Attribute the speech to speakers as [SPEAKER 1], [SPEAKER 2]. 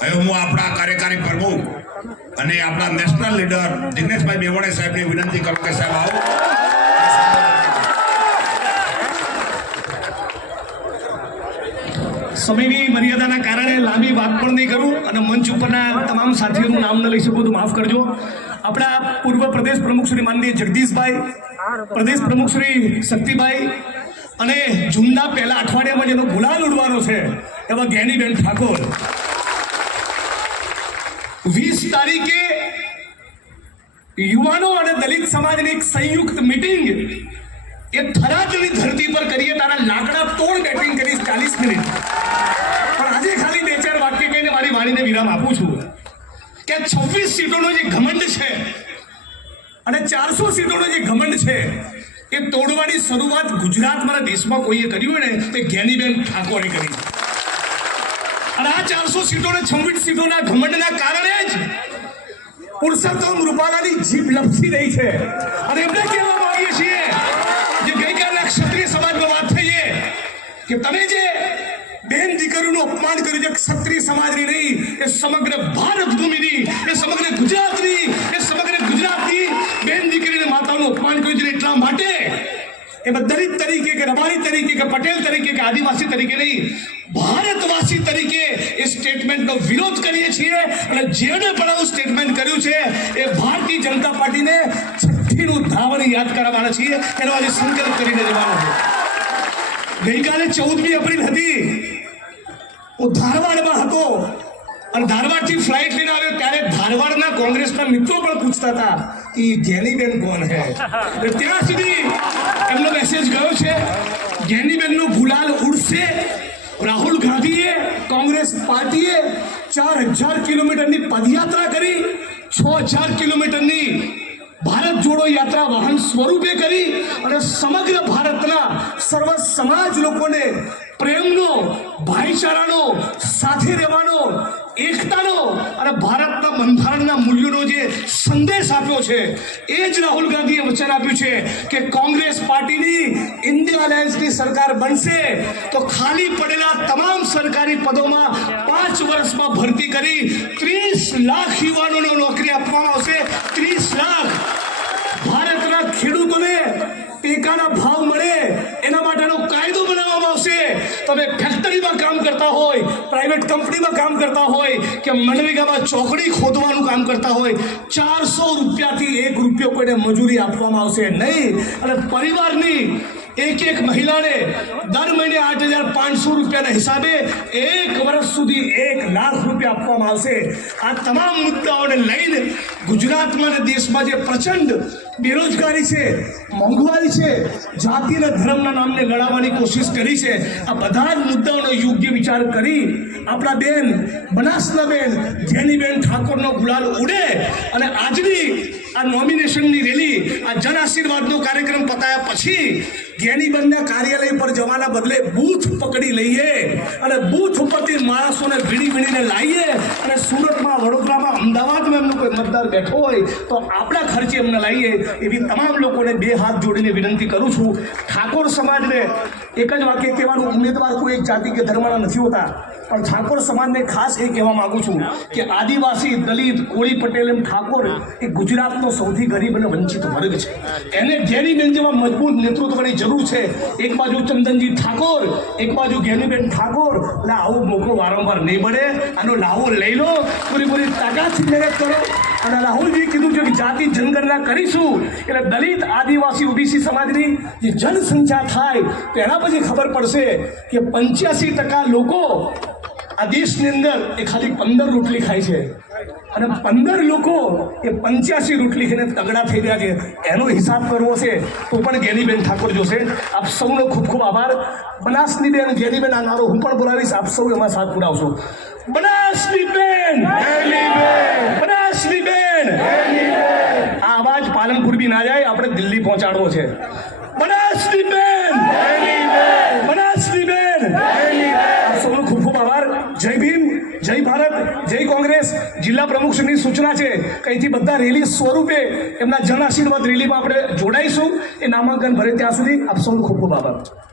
[SPEAKER 1] હવે હું આપણા કાર્યકારી પ્રમુખ અને આપણા નેશનલ લીડર દિનેશભાઈ મેવાડે સાહેબને વિનંતી કરું કે સાહેબ આવો.
[SPEAKER 2] સમયની મર્યાદાના કારણે લાંબી વાત પણ નહીં કરું અને મંચ ઉપરના તમામ સાથીઓનું નામ ન લઈ શકું તો માફ કરજો. આપણા પૂર્વ પ્રદેશ પ્રમુખ શ્રી માનનીય જગદીશભાઈ, પ્રદેશ પ્રમુખ શ્રી શક્તિભાઈ અને જૂનના પહેલા અઠવાડિયામાં જેનો ગુલાલ ઉડવાનો છે એવા જ્ઞાનીબેન ઠાકોર. વીસ તારીખે યુવાનો અને દલિત સમાજની એક સંયુક્ત મિટિંગ એ થરાદની ધરતી પર કરીએ, તારા લાકડા તોડ બેટિંગ કરીશ ચાલીસ મિનિટ. પણ આજે ખાલી બે ચાર વાક્ય કહીને મારી વાણીને વિરામ આપું છું કે છવ્વીસ સીટોનો જે ઘમંડ છે અને ચારસો સીટોનો જે ઘમંડ છે, એ તોડવાની શરૂઆત ગુજરાત મારા દેશમાં કોઈએ કર્યું ને, તે જ્ઞાનીબેન ઠાકોરે કરી અને આ ચારસો સીટોને છવ્વીસ સીટોના ઘમંડના કારણે જ પુરુષોત્તમ રૂપાલાની જીભ લપસી રહી છે. અને એમને કહેવા માંગીએ છીએ જે ગઈકાલે ક્ષત્રિય સમાજમાં વાત થઈ છે કે તમે જે બેન દીકરીનું અપમાન કર્યું છે, ક્ષત્રિય સમાજની નહીં, એ સમગ્ર ભારત ભૂમિની, એ સમગ્ર ગુજરાતની એમાં દલિત તરીકે કે રબારી તરીકે કે પટેલ તરીકે કે આદિવાસી તરીકે નહીં, ભારતવાસી તરીકે એ સ્ટેટમેન્ટનો વિરોધ કરીએ છીએ અને જેણે પણ આવું સ્ટેટમેન્ટ કર્યું છે, એ ભારતીય જનતા પાર્ટીને છઠ્ઠીનું ધાવણ યાદ કરવાના છીએ. એનો આજે સંકલ્પ કરીને જવાનો છે. ગઈકાલે ચૌદમી એપ્રિલ હતી. હું ધારવાડમાં હતો. અને ધારવાડથી ફ્લાઇટ લઈને આવ્યો ત્યારે ધારવાડના કોંગ્રેસના મિત્રો પણ પૂછતા હતા કે જ્ઞાનીબેન કોણ હે? ત્યાં સુધી એમનો મેસેજ ગયો છે. જ્ઞાનીબેનનો ગુલાલ ઉડશે. રાહુલ ગાંધીએ કોંગ્રેસ પાર્ટીએ ચાર હજાર કિલોમીટરની પદયાત્રા કરી, છ હજાર કિલોમીટરની ભારત જોડો યાત્રા વાહન સ્વરૂપે કરી અને સમગ્ર ભારતના સર્વ સમાજ લોકોને પ્રેમનો, ભાઈચારાનો સાથે રહેવાનો એકતાનો અને ભારતના બંધારણના મૂલ્યોનો જે સંદેશ આપ્યો છે, એ જ રાહુલ ગાંધીએ વચન આપ્યું છે કે કોંગ્રેસ પાર્ટીની ઇન્ડિયા અલાયન્સની સરકાર બનશે તો ખાલી પડેલા તમામ સરકારી પદોમાં પાંચ વર્ષમાં ભરતી કરી ત્રીસ લાખ યુવાનોને નોકરી આપવામાં આવશે. ત્રીસ લાખ. ભારતના ખેડૂતોને ટેકાના ભાવ મળે એના માટેનો કાયદો બનાવવામાં આવશે તમે ફેક્ટરીમાં કામ કરતા હોય, પ્રાઇવેટ કંપનીમાં કામ કરતા હોય, કે મનરેગામાં ચોકડી ખોદવાનું કામ કરતા હોય, ચારસો રૂપિયાથી એક રૂપિયો કોઈને મજૂરી આપવામાં આવશે નહીં. અને પરિવારની એક એક મહિલાને દર મહિને આઠ પાંચસો રૂપિયાના હિસાબે એક વર્ષ સુધી એક લાખ રૂપિયા આપવામાં આવશે. આ તમામ મુદ્દાઓને લઈને ગુજરાતમાં અને દેશમાં જે પ્રચંડ બેરોજગારી છે, મોંઘવારી છે, જાતિ અને ધર્મના નામને લડાવવાની કોશિશ કરી છે, આ બધા જ મુદ્દાઓનો યોગ્ય વિચાર કરી આપણા બેન, બનાસના બેન, જેનીબેન ઠાકોરનો ગુલાલ ઉડે અને આજની આ નોમિનેશનની રેલી આ જન આશીર્વાદનો કાર્યક્રમ પતાયા પછી જ્ઞાનીબેનના કાર્યાલય પર જવાના બદલે બૂથ પકડી લઈએ અને બૂથ ઉપરથી માણસોને ભીડી ભીડીને લાવીએ અને સુરતમાં, વડોદરામાં, અમદાવાદમાં એમનો કોઈ મતદાર બેઠો હોય તો આપણા ખર્ચે એમને લાવીએ એવી તમામ લોકોને બે હાથ જોડીને વિનંતી કરું છું. ઠાકોર સમાજને એક જ વાક્ય કહેવાનું, ઉમેદવાર કોઈ એક જાતિ કે ધર્મના નથી હોતા, પણ ઠાકોર સમાજને ખાસ એ કહેવા માગું છું કે આદિવાસી, દલિત, કોળી પટેલ એમ ઠાકોર એ ગુજરાતનો સૌથી ગરીબ અને વંચિત વર્ગ છે. એને જ્ઞાનીબેન જેવા મજબૂત નેતૃત્વની જરૂર છે. એક બાજુ ચંદનજી ઠાકોર, એક બાજુ જ્ઞાનીબેન ઠાકોર. એટલે આવો મોકો વારંવાર નહીં મળે આનો લાવો, લઈ લો. પૂરેપૂરી તાકાતથી મહેનત કરો. અને રાહુલજી કીધું છે કે જાતિ જનગણના કરીશું. એટલે દલિત આદિવાસી ઓબીસી સમાજની જે જનસંખ્યા થાય તો એના પછી ખબર પડશે કે પંચ્યાસી ટકા લોકો આ દેશની અંદર એ ખાલી પંદર રોટલી ખાય છે. અને પંદર લોકો એ પંચ્યાસી રોટલી ખાઈને તગડા થઈ રહ્યા છે એનો હિસાબ કરવો છે તો પણ ગેનીબેન ઠાકોર જોશે. આપ સૌનો ખૂબ ખૂબ આભાર. બનાસની બેન ગેનીબેન આ નારો હું પણ બોલાવીશ. આપ સૌ એમાં સાથ પુરાવશો. બનાસની બેન બનાસની બેન આ અવાજ પાલનપુર બી ના જાય, આપણે દિલ્હી પહોંચાડવો છે. બનાસની બેન બનાસની બેન આપ સૌનો ખૂબ ખૂબ આભાર જય ભીમ જય ભારત જય કોંગ્રેસ જિલ્લા પ્રમુખશ્રીની સૂચના છે કે અહીંથી બધા રેલી સ્વરૂપે એમના જન આશીર્વાદ રેલીમાં આપણે જોડાઈશું. એ નામાંકન ભરે ત્યાં સુધી આપ સૌનો ખૂબ ખૂબ આભાર.